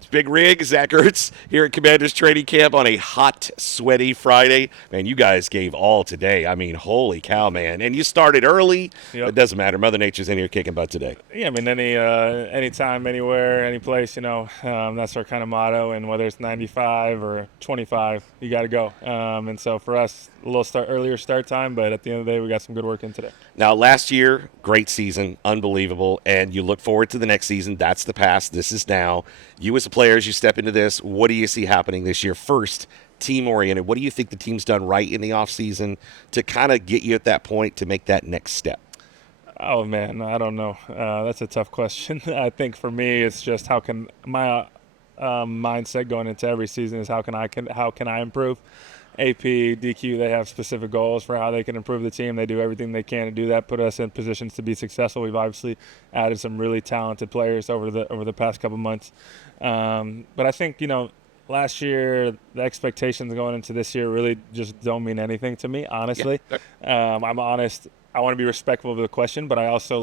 It's Big Rig, Zach Ertz here at Commanders Training Camp on a hot, sweaty Friday. Man, you guys gave all today. I mean, holy cow, man. And you started early. Yep. It doesn't matter. Mother Nature's in here kicking butt today. Yeah, I mean, any time, anywhere, any place, that's our kind of motto. And whether it's 95 or 25, you got to go. And so for us, a little earlier start time, but at the end of the day, we got some good work in today. Now, last year, great season, unbelievable, and you look forward to the next season. That's the past. This is now. You as a player, as you step into this, what do you see happening this year? First, team-oriented. What do you think the team's done right in the offseason to kind of get you at that point to make that next step? Oh, man, I don't know. That's a tough question. I think for me, it's just how can my mindset going into every season is how can I improve? AP, DQ, they have specific goals for how they can improve the team. They do everything they can to do that, put us in positions to be successful. We've obviously added some really talented players over the past couple months. But I think, last year, the expectations going into this year really just don't mean anything to me, honestly. Yeah. I'm honest. I want to be respectful of the question, but I also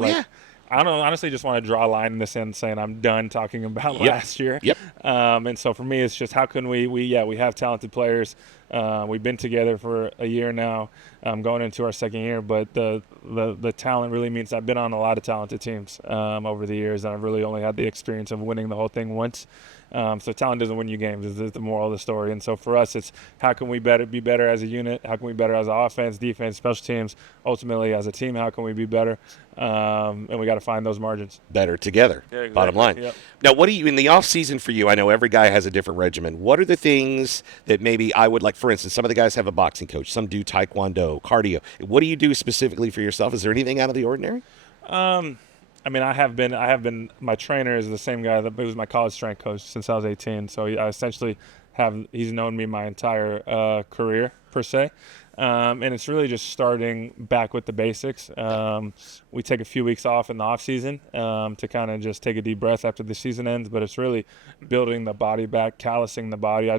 I don't honestly just want to draw a line in the sand saying I'm done talking about last year. Yep. And so for me, it's just how can we have talented players. We've been together for a year now, going into our second year, but the talent really means I've been on a lot of talented teams over the years, and I've really only had the experience of winning the whole thing once. So talent doesn't win you games is the moral of the story. And so for us, it's how can we be better as a unit? How can we be better as an offense, defense, special teams? Ultimately, as a team, how can we be better? And we got to find those margins. Better together, yeah, exactly. Bottom line. Yep. Now, what do you, in the off season for you, I know every guy has a different regimen. What are the things that maybe I would like, for instance, some of the guys have a boxing coach, some do taekwondo, cardio. What do you do specifically for yourself? Is there anything out of the ordinary? I mean, I have been, my trainer is the same guy that was my college strength coach since I was 18. So I essentially he's known me my entire career, per se. And it's really just starting back with the basics. We take a few weeks off in the off season to kind of just take a deep breath after the season ends, but it's really building the body back, callousing the body. I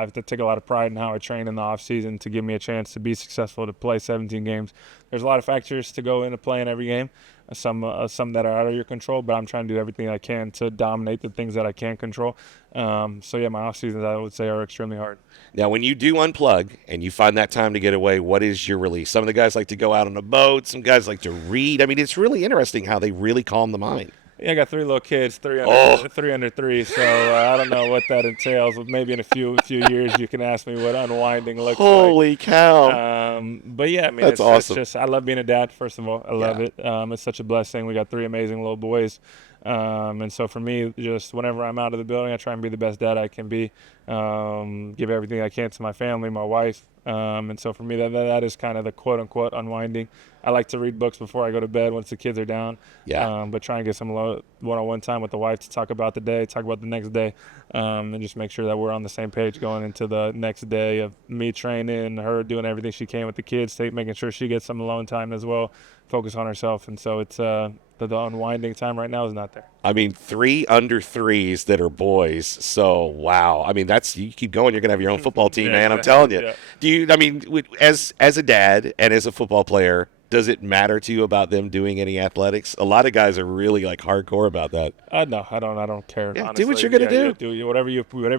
have to take a lot of pride in how I train in the off season to give me a chance to be successful, to play 17 games. There's a lot of factors to go into playing every game. Some that are out of your control, but I'm trying to do everything I can to dominate the things that I can control. My off seasons I would say are extremely hard. Now, when you do unplug and you find that time to get away, what is your release? Some of the guys like to go out on a boat. Some guys like to read. I mean, it's really interesting how they really calm the mind. Yeah, I got 3 little kids, three under 3, so I don't know what that entails. Maybe in a few years you can ask me what unwinding looks like. Holy cow. But yeah, I mean, That's awesome. It's just, I love being a dad, first of all. I love it. It's such a blessing. We got 3 amazing little boys. And so for me, just whenever I'm out of the building, I try and be the best dad I can be, give everything I can to my family, my wife. And so for me, that is kind of the quote-unquote unwinding. I like to read books before I go to bed once the kids are down. Yeah. But try and get some one-on-one time with the wife to talk about the day, talk about the next day, and just make sure that we're on the same page going into the next day of me training, her doing everything she can with the kids, making sure she gets some alone time as well, focus on herself. And so it's the unwinding time right now is not there. I mean, 3 under 3s that are boys. So, wow. I mean, you keep going, you're going to have your own football team, man. I'm telling you. Yeah. As a dad and as a football player, does it matter to you about them doing any athletics? A lot of guys are really like hardcore about that. No, I don't care. Yeah, honestly. do what you're going to do. Do whatever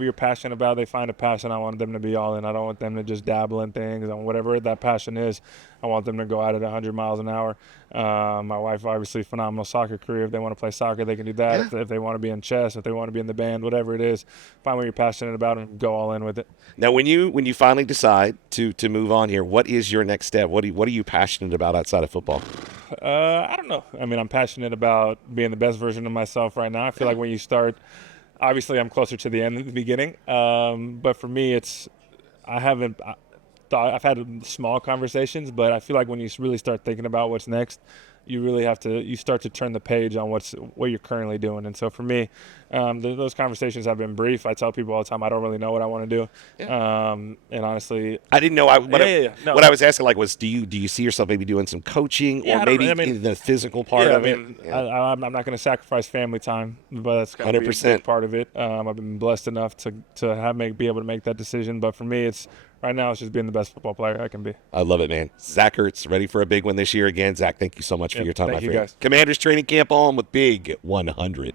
you're passionate about. They find a passion. I want them to be all in. I don't want them to just dabble in things. And whatever that passion is, I want them to go at it 100 miles an hour. My wife, obviously, phenomenal soccer career. If they want to play soccer, they can do that. Yeah. If they want to be in chess, if they want to be in the band, whatever it is, find what you're passionate about and go all in with it. Now, when you finally decide to move on here, what is your next step? What are you passionate about outside of football? I don't know. I mean, I'm passionate about being the best version of myself right now. I feel like when you start, obviously, I'm closer to the end than the beginning. But for me, I've had small conversations, but I feel like when you really start thinking about what's next, you really you start to turn the page on what you're currently doing. And so for me, those conversations have been brief. I tell people all the time, I don't really know what I want to do. Yeah. And honestly, I didn't know. What I was asking was, do you see yourself maybe doing some coaching or maybe in the physical part of it? I'm not going to sacrifice family time, but that's going to be a big part of it. I've been blessed enough to be able to make that decision. But for me, right now, it's just being the best football player I can be. I love it, man. Zach Ertz, ready for a big one this year again. Zach, thank you so much for your time, my friend. Guys. Commanders Training Camp on with Big 100.